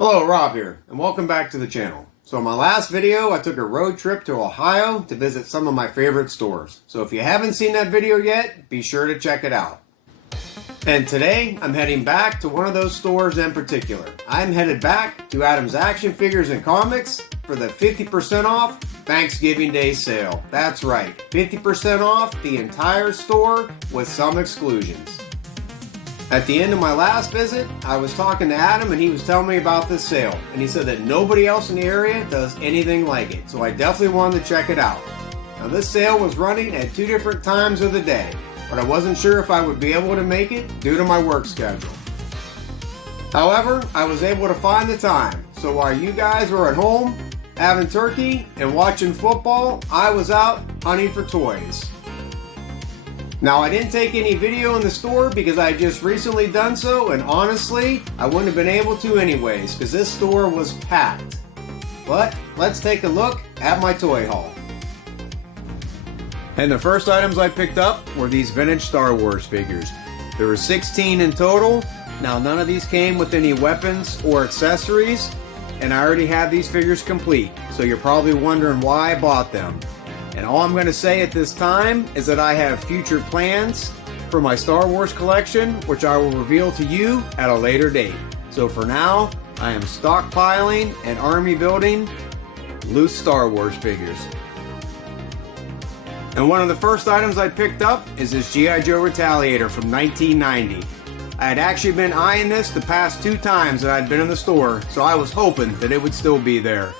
Hello, Rob here, and welcome back to the channel. So in my last video, I took a road trip to Ohio to visit some of my favorite stores. So if you haven't seen that video yet, be sure to check it out. And today, I'm heading back to one of those stores in particular. I'm headed back to Adam's Action Figures and Comics for the 50% off Thanksgiving Day sale. That's right, 50% off the entire store with some exclusions. At the end of my last visit, I was talking to Adam and he was telling me about this sale. And he said that nobody else in the area does anything like it. So I definitely wanted to check it out. Now this sale was running at 2 different times of the day, but I wasn't sure if I would be able to make it due to my work schedule. However, I was able to find the time. So while you guys were at home having turkey and watching football, I was out hunting for toys. Now, I didn't take any video in the store because I had just recently done so, and honestly, I wouldn't have been able to anyways because this store was packed. But let's take a look at my toy haul. And the first items I picked up were these vintage Star Wars figures. There were 16 in total. Now, none of these came with any weapons or accessories, and I already have these figures complete, so you're probably wondering why I bought them. And all I'm going to say at this time is that I have future plans for my Star Wars collection, which I will reveal to you at a later date. So for now, I am stockpiling and army building loose Star Wars figures. And one of the first items I picked up is this G.I. Joe Retaliator from 1990. I had actually been eyeing this the past 2 times that I'd been in the store, so I was hoping that it would still be there.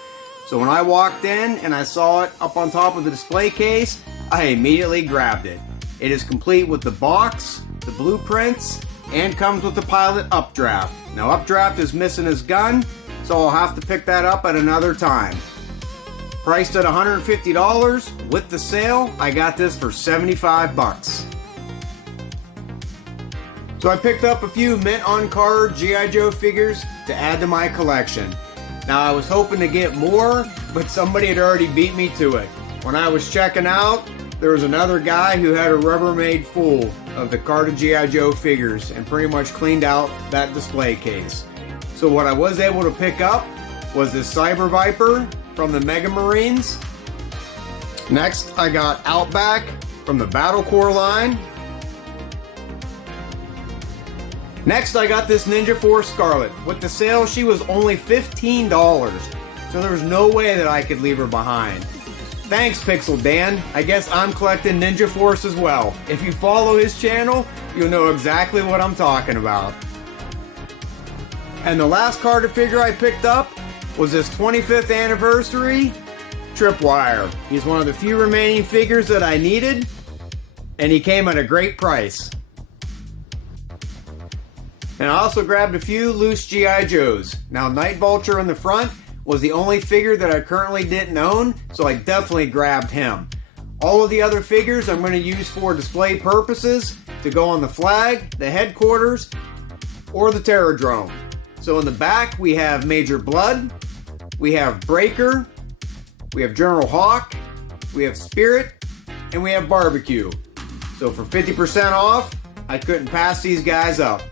So when I walked in and I saw it up on top of the display case, I immediately grabbed it. It is complete with the box, the blueprints, and comes with the pilot updraft. Now updraft is missing his gun, so I'll have to pick that up at another time. Priced at $150, with the sale, I got this for 75 bucks. So I picked up a few mint on card G.I. Joe figures to add to my collection. Now I was hoping to get more, but somebody had already beat me to it. When I was checking out, there was another guy who had a Rubbermaid full of the carded G.I. Joe figures and pretty much cleaned out that display case. So what I was able to pick up was this Cyber Viper from the Mega Marines. Next I got Outback from the Battle Corps line. Next, I got this Ninja Force Scarlet. With the sale, she was only $15, so there was no way that I could leave her behind. Thanks, Pixel Dan. I guess I'm collecting Ninja Force as well. If you follow his channel, you'll know exactly what I'm talking about. And the last carded figure I picked up was this 25th anniversary Tripwire. He's one of the few remaining figures that I needed, and he came at a great price. And I also grabbed a few loose G.I. Joes. Now, Night Vulture in the front was the only figure that I currently didn't own, so I definitely grabbed him. All of the other figures I'm going to use for display purposes to go on the flag, the headquarters, or the Terrordrome. So in the back, we have Major Blood, we have Breaker, we have General Hawk, we have Spirit, and we have Barbecue. So for 50% off, I couldn't pass these guys up.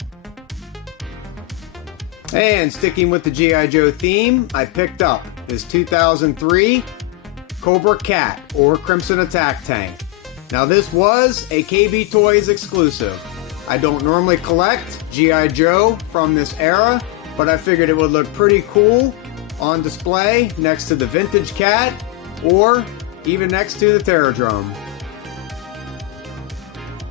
And sticking with the G.I. Joe theme, I picked up this 2003 Cobra Cat or Crimson Attack Tank. Now this was a KB Toys exclusive. I don't normally collect G.I. Joe from this era, but I figured it would look pretty cool on display next to the vintage Cat or even next to the Terrordrome.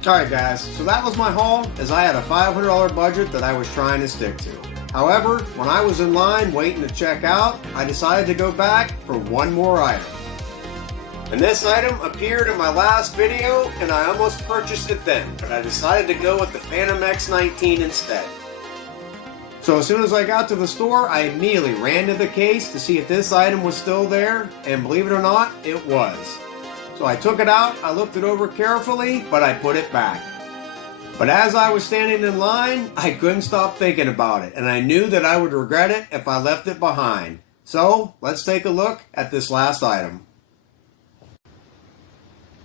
Alright guys, so that was my haul as I had a $500 budget that I was trying to stick to. However, when I was in line waiting to check out, I decided to go back for one more item. And this item appeared in my last video and I almost purchased it then, but I decided to go with the Phantom X19 instead. So as soon as I got to the store, I immediately ran to the case to see if this item was still there, and believe it or not, it was. So I took it out, I looked it over carefully, but I put it back. But as I was standing in line, I couldn't stop thinking about it, and I knew that I would regret it if I left it behind. So, let's take a look at this last item.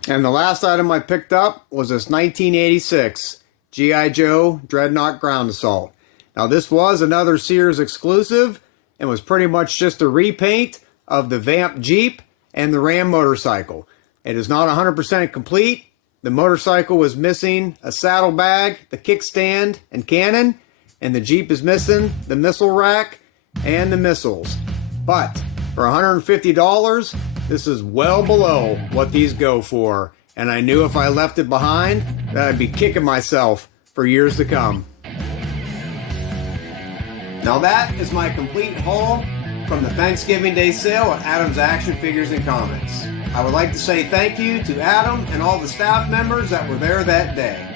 And the last item I picked up was this 1986 G.I. Joe Dreadnought Ground Assault. Now this was another Sears exclusive, and was pretty much just a repaint of the Vamp Jeep and the Ram motorcycle. It is not 100% complete. The motorcycle was missing a saddlebag, the kickstand, and cannon, and the Jeep is missing the missile rack and the missiles. But for $150, this is well below what these go for, and I knew if I left it behind that I'd be kicking myself for years to come. Now that is my complete haul from the Thanksgiving Day sale at Adam's Action Figures and Comics. I would like to say thank you to Adam and all the staff members that were there that day.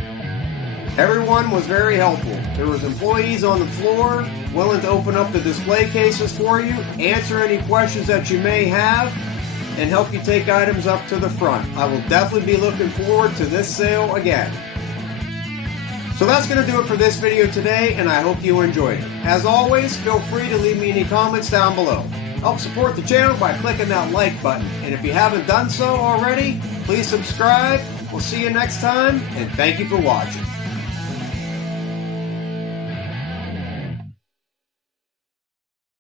Everyone was very helpful. There was employees on the floor willing to open up the display cases for you, answer any questions that you may have, and help you take items up to the front. I will definitely be looking forward to this sale again. So that's going to do it for this video today, and I hope you enjoyed it. As always, feel free to leave me any comments down below. Help support the channel by clicking that like button. And if you haven't done so already, please subscribe. We'll see you next time, and thank you for watching.